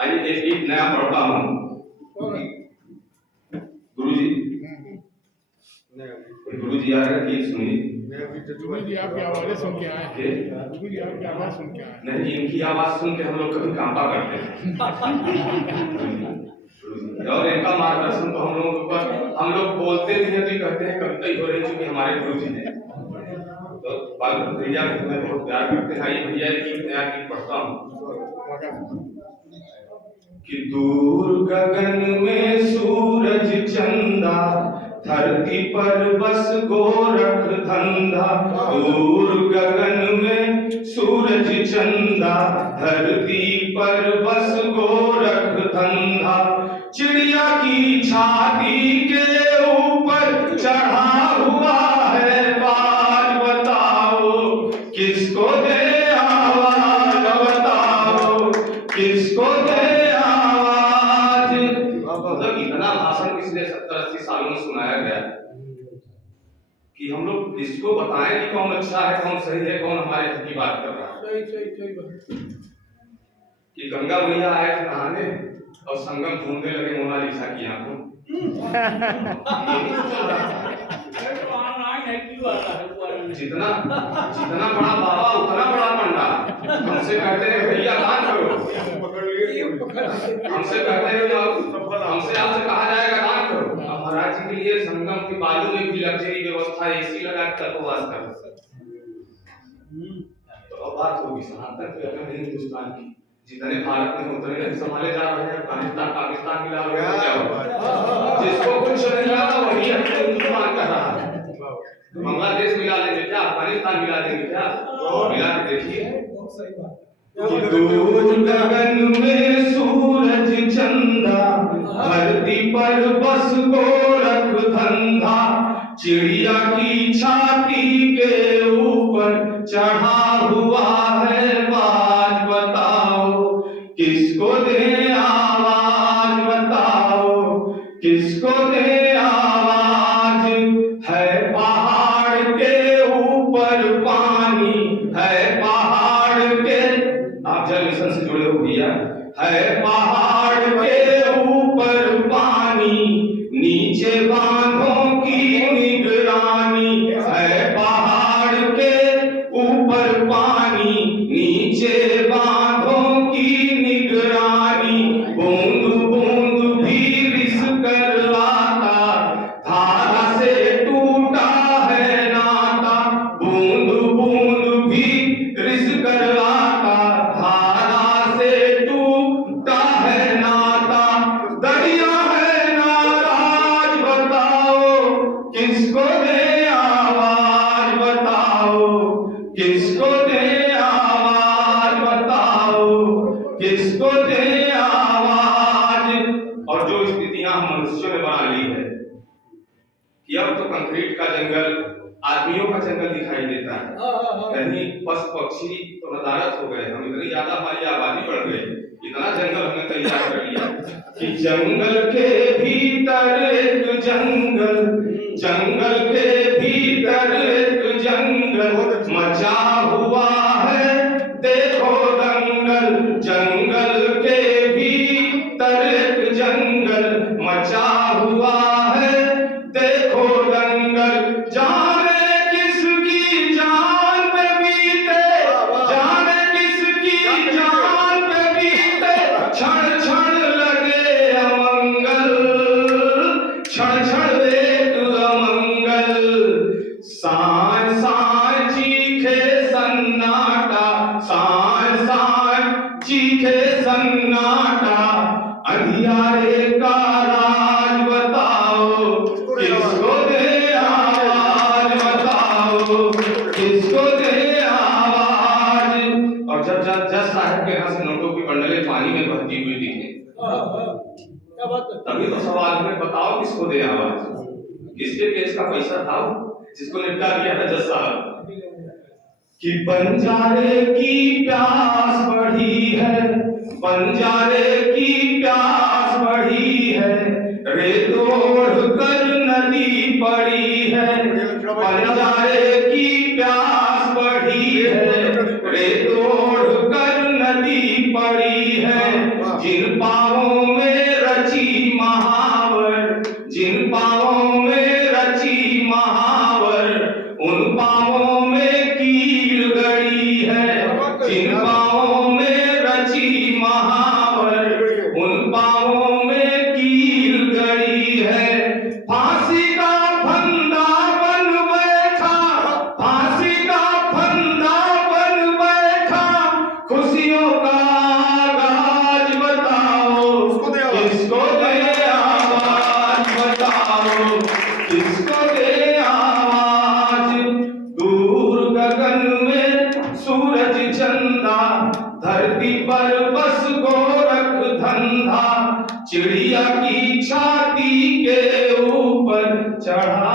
आइए एक नया पढ़ता हूँ। गुरुजी गुरुजी आ रहे हैं, सुनिए। गुरुजी आपकी आवाज़ें सुन के आए हैं। गुरुजी आपकी आवाज़ सुन के आए हैं। नहीं, इनकी आवाज सुन के हम लोग कभी कांपा करते हैं। और इनका मार्गदर्शन तो हम लोगों के ऊपर, हम लोग बोलते भी हैं तो कहते हैं कविता ही हो रही, चूंकि हमारे गुरुजी हैं। तो बाल भैया मैं बहुत प्यार करते हैं। आइए भैया एक नया गीत पढ़ता हूँ कि दूर गगन में सूरज चंदा, धरती पर बस गोरख धंधा। दूर गगन में सूरज चंदा, धरती पर बस गोरख धंधा। चिड़िया की छाती के ऊपर चढ़ा हुआ है बाज, बताओ किसको दे आवाज, बताओ किसको दे। मतलब इतना भाषण पिछले 70-80 सालों में सुनाया गया कि हम लोग किसको बताएं कि कौन अच्छा है, कौन सही है, कौन हमारे हक की बात कर रहा है। सही कि गंगा मैया आए थे नहाने और संगम ढूंढने लगे मोनालिसा की आंखों। जितना जितना बड़ा बाबा उतना बड़ा पंडा। हमसे कहते हैं भैया दान करो, हमसे कहते हैं हमसे आपसे कहा जाएगा दान करो। अब महाराज जी के लिए संगम के बालू में भी लग्जरी व्यवस्था, एसी लगा के तपोवास कर। तो अब बात होगी सनातन के अगर हिंदुस्तान की, जितने भारत में उतने नहीं संभाले जा रहे हैं। अफगानिस्तान पाकिस्तान मिला रहा है, जिसको कुछ नहीं आता वही हिंदुस्तान कर रहा है। बांग्लादेश मिला लेंगे क्या, अफगानिस्तान मिला लेंगे क्या? मिला के देखिए। दूर गगन में सूरज चंदा, धरती पर बस गोरख धंधा। चिड़िया की छाती के ऊपर चढ़ा हुआ है बाज, बताओ किसको दे आवाज, बताओ किसको दे आवाज। है पहाड़ के ऊपर पानी, है पहाड़ के, आप जल मिशन से जुड़े हो भैया। है पहाड़ के ऊपर पानी, नीचे बांधों की निगरानी। है पहाड़ के ऊपर पानी, नीचे बांधों की निगरानी। बूंद बूंद भी रिस कर आता, धारा से टूटा है नाता। बूंद बूंद भी रिस कर आता, धारा से टूटा है नाता। दरिया है नाराज, बताओ किसको दे आवाज, बताओ किसको दे आवाज, बताओ किसको दे आवाज। और जो स्थितियां हम मनुष्यों ने बना ली है कि अब तो कंक्रीट का जंगल आदमियों का जंगल दिखाई देता है। कहीं पशु पक्षी तो नदारत हो गए, हम इतनी ज्यादा हमारी आबादी बढ़ गई, इतना जंगल हमने तैयार कर लिया कि जंगल के भीतर एक जंगल, जंगल के भीतर एक जंगल मचा हुआ है, देखो दंगल। जंगल के भीतर एक जंगल मचा हुआ है, देखो दंगल। जाने किसकी जान पे बीते, जाने किसकी जान पे बीते, क्षण क्षण लगे अमंगल, क्षण क्षण एक अमंगल। सांय सांय चीखे सन्नाटा, सांय सांय चीखे सन्नाटा। अंधियारे का राज, बताओ किसको दे आवाज, बताओ किसको दे आवाज। और जब जज साहब के यहाँ से नोटों की बंडलें पानी में बहती हुई दिखे, तभी तो सवाल में बताओ किसको दे आवाज। किसके केस का पैसा था जिसको निपटा दिया था जज साहब। कि बंजारे की प्यास बढ़ी है, बंजारे की प्यास बढ़ी है, रेत ओढ़ कर नदी पड़ी है। बंजारे की प्यास बढ़ी है, रेत ओढ़ कर नदी पड़ी है। जिन पाँवों में रची महावर, जिन पाँवों में रची महावर, उन पाँवों में कील गड़ी है। जिन पाँवों में रची महावर, उन पाँवों में कील गड़ी है। फांसी का फंदा बन बैठा, फांसी का फंदा बन बैठा, खुशियों का आगाज बताओ, किसको दे आवाज बताओ, किसको दे आवाज। दूर गगन में सूरज चंदा, धरती पर बस गोरख धंधा, चिड़िया की छाती के ऊपर चढ़ा